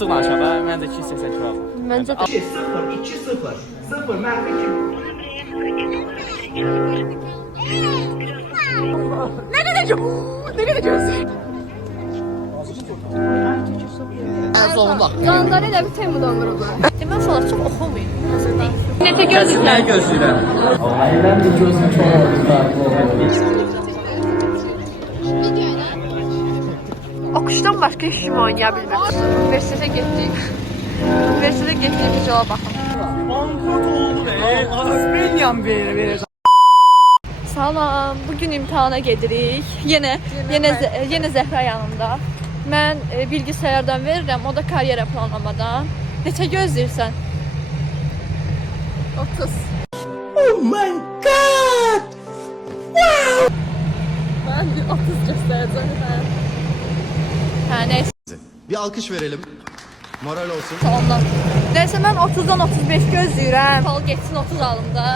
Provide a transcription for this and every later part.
açıq danışaq da, məncə 280 kilo. Məncə də 0, 2, 0, 0, mənfi 2. Nə qədər gözləyir? Qanları elə bir tempodan vurulur. Demək olar çox oxumayın. Necə gözləyirlər? Gözləyirəm. Ailəm də gözüm çox farklı olur. Oxuşdan başqa heç kim oynaya bilmir. Universitetə getdik. Universitetə getdik bir yola baxın. Bankot oldu be. Aspenyan verir. Salam, bugün imtahana gedirik. Yenə Zəhra yanımda. Mən bilgisayardan verirəm, o da karyera planlamadan. Neçə gözləyirsən? 30. Oh my god! Mən 30 göstərəcəm. Hə, neysə Bir alkış verelim. Moral olsun. ondan. Neysə mən 30-dan 35 gözləyirəm. Fal getsin 30 alımda.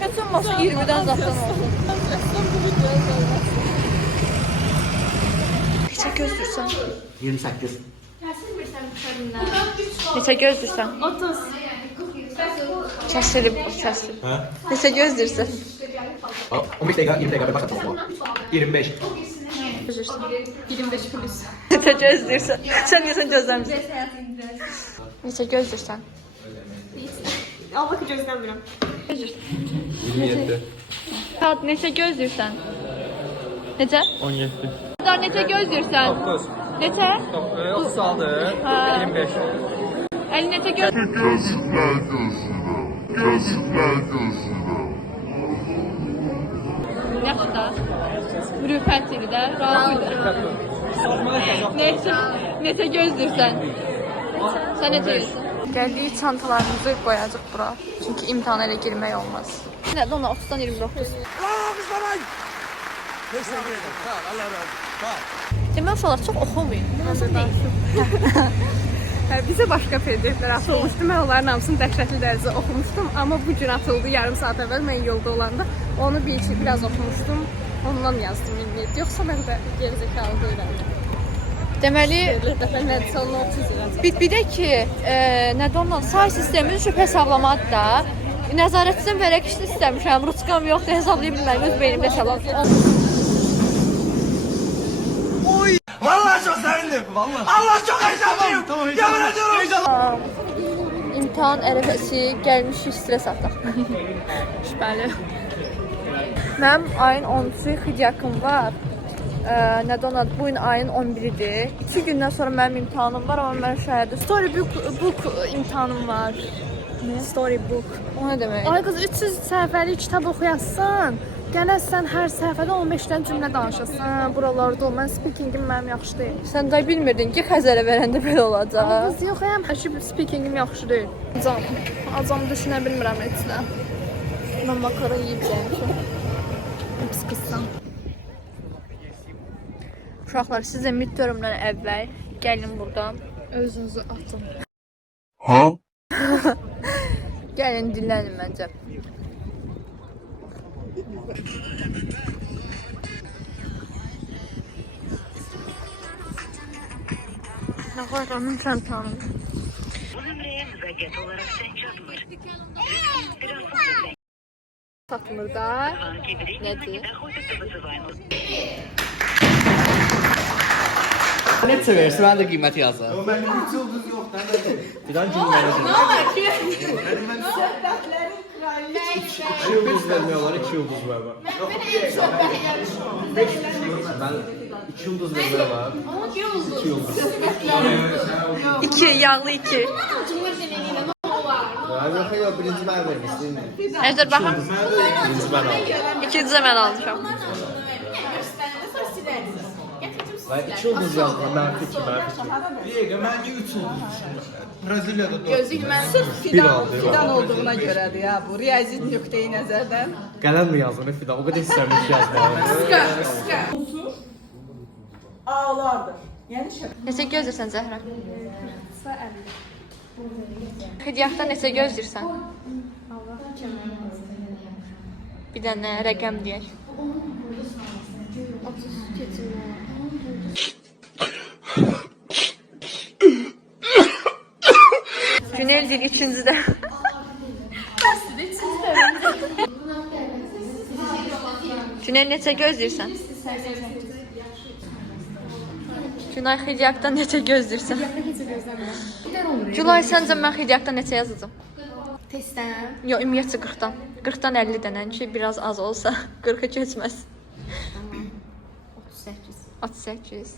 Keçən maçı 20-dən zaten olsun. Neçə gözləyirsən? 28. Neçə gözləyirsən? 30. Kəsilib bu, kəsilib. Neçə gözləyirsən? 15 dakika, 20 dakika başlatalım. 25. 25 plus. Neçə gözləyirsən? Sən deyirsən gözləmirsən. Neçə gözləyirsən? Allah ki gözləmirəm. 27. Saat neçə gözləyirsən? Neçə? 17. Kadar neçə gözləyirsən? 9. Neçə? 30 aldı. 25. 50 neçə gözləyirsən? Yaxşı da. Rüfət idi də. Razıydı. Neçə gözləyirsən? Sən neçə gözləyirsən? Gəldik çantalarımızı qoyacaq bura. Çünki imtihana elə girmək olmaz. Nədir ona 30-dan 29? Demək olar çox oxumayın. Bizə başqa PDF-lər atılmışdı. Mən onların hamısını dəhşətli dərəcədə oxumuşdum. Amma bu gün atıldı yarım saat əvvəl mən yolda olanda. Onu biraz oxumuşdum. Ondan yazdım indi. Yoxsa mən də gerizekalı deyirəm. Deməli, Dəfə nədirsə onu 30 lira. bir də ki, nədir ondan say sistemi düşüb hesablamadı da. Nəzarətçidən vərəq işini istəmişəm. Ruçkam yoxdur, hesablaya bilməyim. Öz beynimdə hesablamışam. Vallahi çok sevindim. Vallahi. Allah çok heyecanlıyım. Tamam. Heyecanlı. İmtahan ərəfəsi gəlmişik stres ataq. Şübhəli. Mənim ayın 13-ü xidyakım var. Nədir ona? Bu gün ayın 11-idir. 2 gündən sonra mənim imtahanım var, amma mən şəhərdə storybook imtahanım var. Nə? Storybook. O nə demək? Ay qız 300 səhifəlik kitab oxuyasan, gələsən hər səhifədə 15-dən cümlə danışasan. Buralarda ol. Mən speakingim mənim yaxşı deyil. Sən də bilmirdin ki, Xəzərə verəndə belə olacaq. Qız yox, həmişə speakingim yaxşı deyil. Acam düşünə bilmirəm heç nə. Mən makaron yeyib gəlmişəm. Pis qızsan. Uşaqlar, sizə midtermdən əvvəl gəlin buradan. Özünüzü atın. Gəlin dinlənin məncə. Nə kadar onun çantanım. Bu nömreye müracaat olarak sen çatmır. Satmır da. Nədir? Ne seversin? Ben de kıymet yazdım. Ben 3 yıldız yok. Bir daha cümle İki yıldız vermiyorlar, 2 yıldız ver bak. Ben 2 yıldız veriyorlar. 2 yıldız. 2, yağlı 2. Ya yok ya, birinci ben vermiştim. Əjdər baxın. Birinci ben aldım. İkincə mən almışam. Ben 2 yıldız yazdım. Ben fikir. Bence 3 yıldız. Brezilya'da 4. Sırf Bir aldı. fidan olduğuna görədir ya bu riyazi nöqteyi nəzərdən. Kalem mi yazdın Fidan? O kadar istemiş yazdım. Ağlardır. Yəni Neçə gözləyirsən Zəhra? Xidyaqda neçə gözləyirsən? Bir dənə rəqəm deyək. 30 keçin. deyil ikincidə. Güney neçə gözləyirsən? Günay Xidyakdan neçə gözləyirsən? Gülay, səncə mən Xidyakdan neçə yazacağım? Testdən. Yox, ümumiyyətcə 40-dan. 40-dan 50 dənən ki, biraz az olsa 40-a keçməz. 38. 38.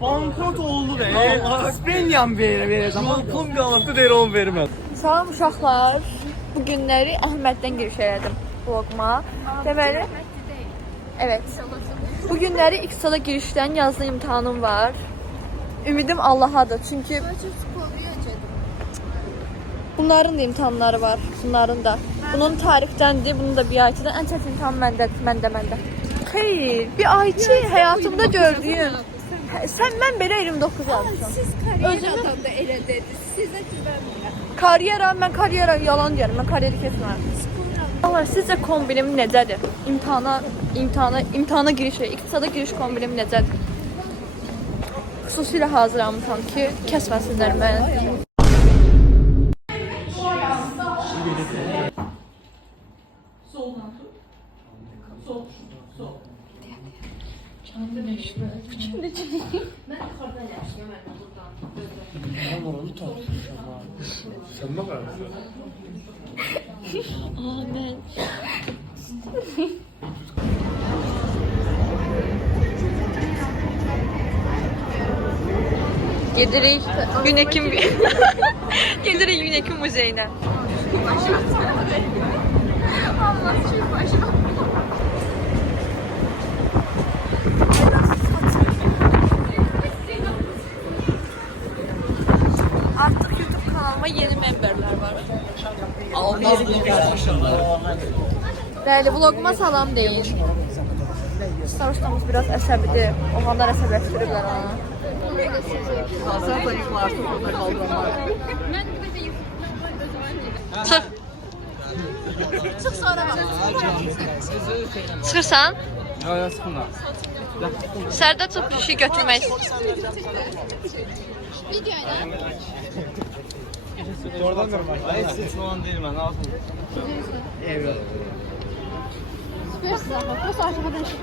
Bankrot oldu be. Spenyan vereceğim. Pulum qalıbdı deyir onu verməm. Salam uşaqlar. Bu günləri Əhməddən giriş elədim vloguma. Deməli, evet. Bu günləri İqtisada girişdən yazılı imtahanım var. Ümidim Allahadır. Çünki bunların da imtahanları var. Bunların da. Bunun tarixdəndir, bunun da bir ayçıdır. Ən çətin imtahan məndə. Xeyr, bir ayçı həyatımda gördüyüm. Mən belə 29 almışam. Siz kariyer adamda elə dediniz. Sizə güvənmirəm. Mən karyera yalan deyirəm. Mən karyeri keçmirəm. Allah, sizcə kombinim necədir? İmtahana giriş, iqtisada giriş kombinim necədir? Xüsusilə hazırlamışam ki, kəsməsinlər məni. Amen. Gedirik Gün Ekim Gedirik Gün Ekim Muzeyinə. Artıq YouTube kanalıma yeni memberlər var. Bəli, vloguma salam deyin. Sarışdamız biraz əsəbidir. Oğlanlar əsəbləşdiriblər onu. Hazır da yıkılarsın burada kaldırmak. Çıx. Çıx sonra bax. Çıxırsan? Ya sıxınlar. Sərdə çox kişi götürmək. Videoyla. Oradan görmək. Hayır, siz falan deyil mən. Alsın. Evet. Süpersin bax. Bu aşağıdan çıx.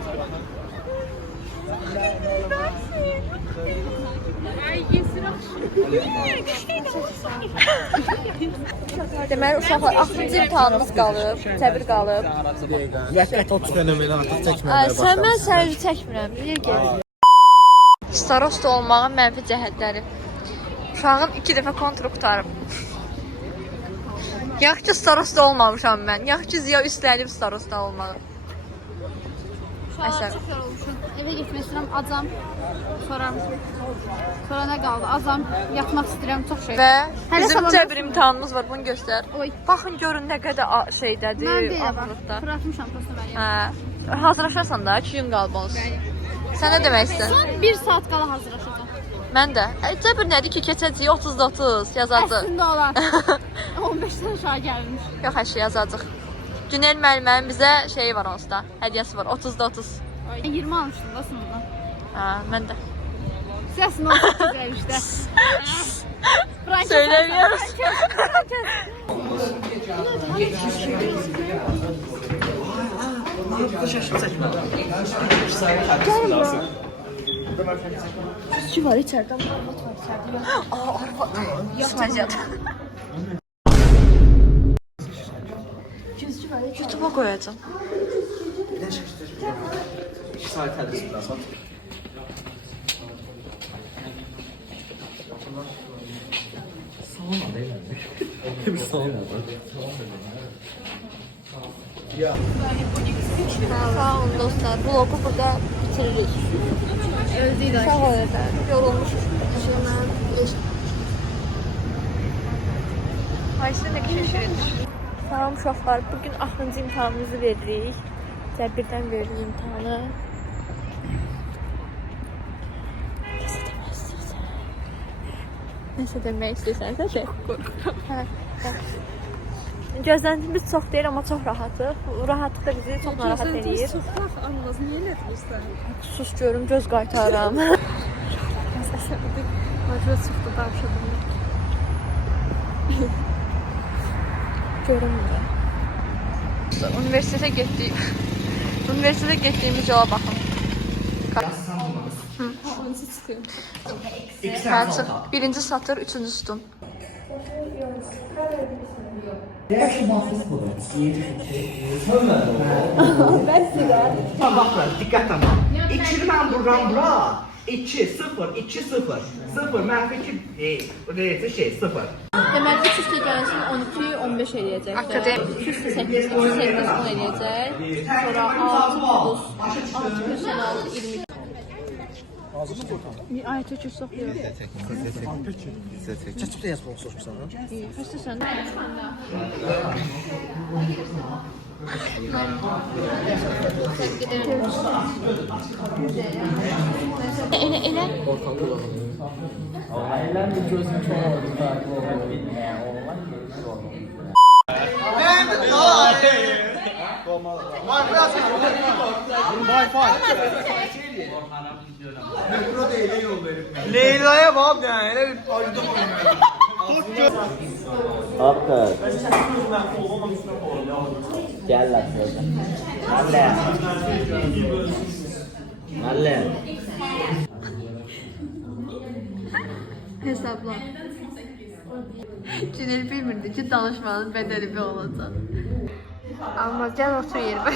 Ay, yesirəm. Deməli, uşaqlar, 6-cı imtahanımız qalıb, təbir qalıb. Vəqqət 30 dənə belə artıq çəkməməyə Sən mən səni çəkmirəm, bilir ki. Starosta olmağın mənfi cəhətləri. Uşağın 2 dəfə kontru qutarıb. Yaxşı ki, starosta olmamışam mən. Yaxşı ki, ziya üstlənib starosta olmağı. Uşaqlar çox yorulmuşum. Evə getmək istəyirəm, acam. Sonra nə qaldı? Azam, yatmaq istəyirəm, çox şey. Və Hələ bizim salonda- təbir imtahanımız var, bunu göstər. Oy. Baxın, görün nə qədər şeydədir, Mən belə bax. Avropada. Bıraxmışam prosta mən. Hə, hazırlaşarsan da, 2 gün qalıb olsun. Sən nə demək istəyirsən? Son 1 saat qala hazırlaşacağam. Mən də. Təbir nədir ki, keçəcəyik 30-da 30 yazacaq. Əslində olar. 15-dən aşağı gəlmiş. Yox, hər şey yazacaq. Günel müəllimənin bizə şeyi var onsuz da, hədiyyəsi var, 30-da 30. 20 almışdım da sonunda. Hə, mən də. Səsin olsun güzel işte. Söylemiyoruz. Şu var içeride ama arvat var içeride. Aa, arvat. Yatmayacak. YouTube'a koyacağım. 2 saat tədris biraz. Salona değil mi? Bir salona. Sağ olun dostlar. Vlogu burada bitiririk. Sağ olun. Yorulmuşuz. Ayşe ne şaşırır. Salam uşaqlar, bugün axırıncı imtahanımızı veririk. Birdən veririk imtahanı. Nəsə demək istəyirsən, de. Gözləntimiz çox deyil, amma çox rahatıq. Rahatlıq da bizi çox narahat edir. Çox vaxt anlamaz, niyə elə deyirsən? Sus görüm, göz qaytarıram. Əsəbdir. Macra çıxdı, davşadım. Görünmür. Üniversitete getdik. Üniversitete getdiyimiz yola baxın. Hansı çıxıyor? Açıq. Birinci satır, üçüncü sütun. Bak lan dikkat ama. İçirmem buradan bura. 2, 0, 2, 0. 0, mənfi 2, neyse şey 0. Deməli 3 üstə gəlsin 12, 15 eləyəcək. Akadem 2 üstə 8, 2 8, 10 eləyəcək. Sonra 6 plus 6, 20. Ay, çok soxuyor. Çəçib də yazmaq soruşmuşsan. Kaçta sen? Elə. Ailen bir gözüm çok oldu. Leyla'ya bak yani. Öyle bir acıdım. Hakkı. Gel lan şöyle. Nalle. Hesapla. Cüneyt bilmirdi ki danışmanın bedeli bir olacak. Ama gel otur yerime.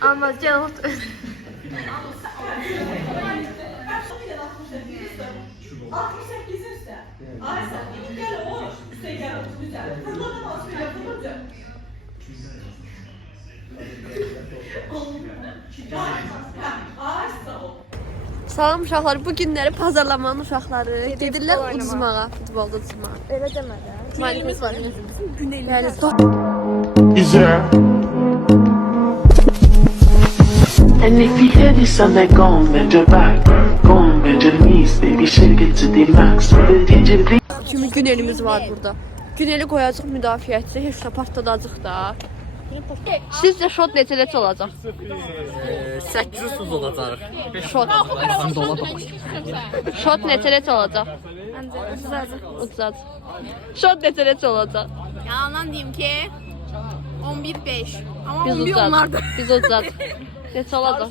Ama gel otur. Salam uşaqlar, bu günləri pazarlamanın uşaqları gedirlər uduzmağa, futbolda uduzmağa. Elə demədə. Malimiz var. Bizim günelimiz var. And if you hear this song, then go on, bend your back, go on, bend your knees, baby, shake it to the max. Did you please? Kimi günelimiz var burada. Güneli qoyacaq müdafiəçi, heç də partladacaq da. Sizcə şot neçə olacaq? 800 tuz olacaq. Şot. Şot neçə olacaq? Udzacaq. Şot neçə olacaq? Yalan diyeyim ki 11-5. Ama Biz 11 udzacaq. onlardı. Biz udzacaq. Neçə olacaq?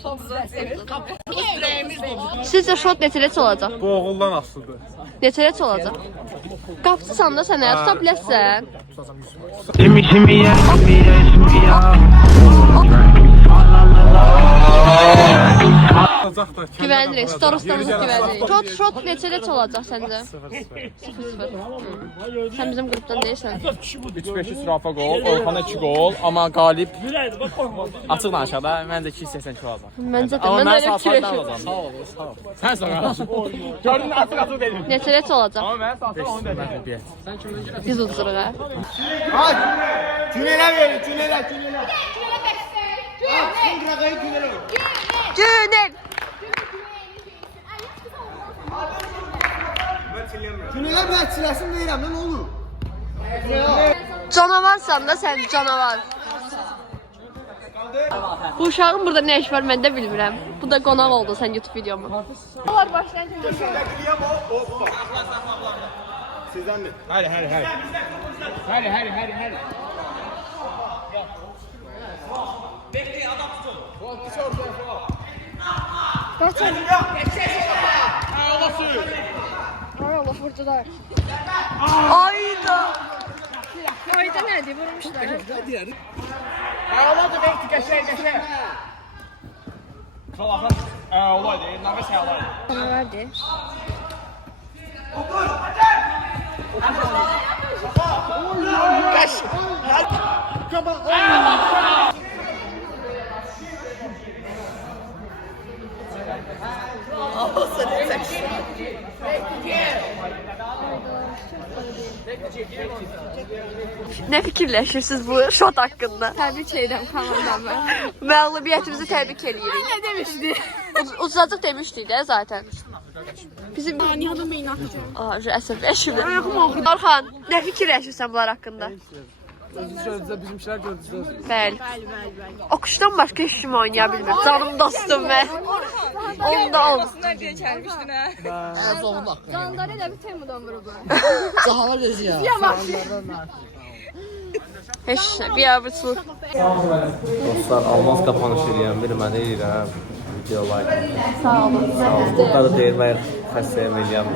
Sizcə şot neçə olacaq? Bu oğuldan asılıdır. Neçə olacaq? Qapçısan da sən əgər tuta biləsən. Shimmy, shimmy, yeah, shimmy, yeah, shimmy, yeah. Güvənirik, storuslarımız güvənirik. Şot neçə olacaq səncə? 0-0. Sən bizim qrupdan deyilsən. 3-5 İsrafa gol, Orxana 2 gol, amma qalib açıq danışada məncə 282 olacaq. Məncə də, mən elə fikirləşirəm. Sağ ol, sağ ol. Sən sağ ol. Gördün açıq deyil. Neçə olacaq? Amma mən sağ ol, onu dedim. Biz udzuruq, hə? Hadi. Cüneyla verin, Cüneyla. Günel! Cüneyla bir açılasın deyirəm, nə olur? Canavarsan da sən, canavar. Bu uşağın burada nə iş var, mən də bilmirəm. Bu da qonaq oldu sən YouTube videomu. Onlar başlayınca Sizdən mi? Hadi. Bekleyin, adam tutun. Qaçın. Allah sür. Ay Allah vurdular. Ayda. Ayda nədir? Vurmuşlar. Olaydı, bekle, geçer. Olaydı, nefes olaydı. Sana verdi. Kaç. Olsa ne? Nə fikirləşirsiniz bu şot haqqında? Təbrik edirəm komandamı. Məğlubiyyətimizi təbrik edirik. Nə demişdi? Uzacıq demişdik də zaten. Bizim Niyə adam beyni atacağım? əsəbləşmir. Orxan, nə fikirləşirsən bunlar haqqında? Bizimkilər gördünüz. Bəli. Oxuşdan başqa heç kim oynaya bilmir. Canım dostum mən. Onda ol. Qandar elə bir temadan vurublar. Cahalar özü ya. Heç nə, biabırçılıq. Dostlar, almaz qapanış eləyən bir mən eləyirəm. Video like. Sağ olun. Bu qədər deyilmək xəstəyəm eləyəm.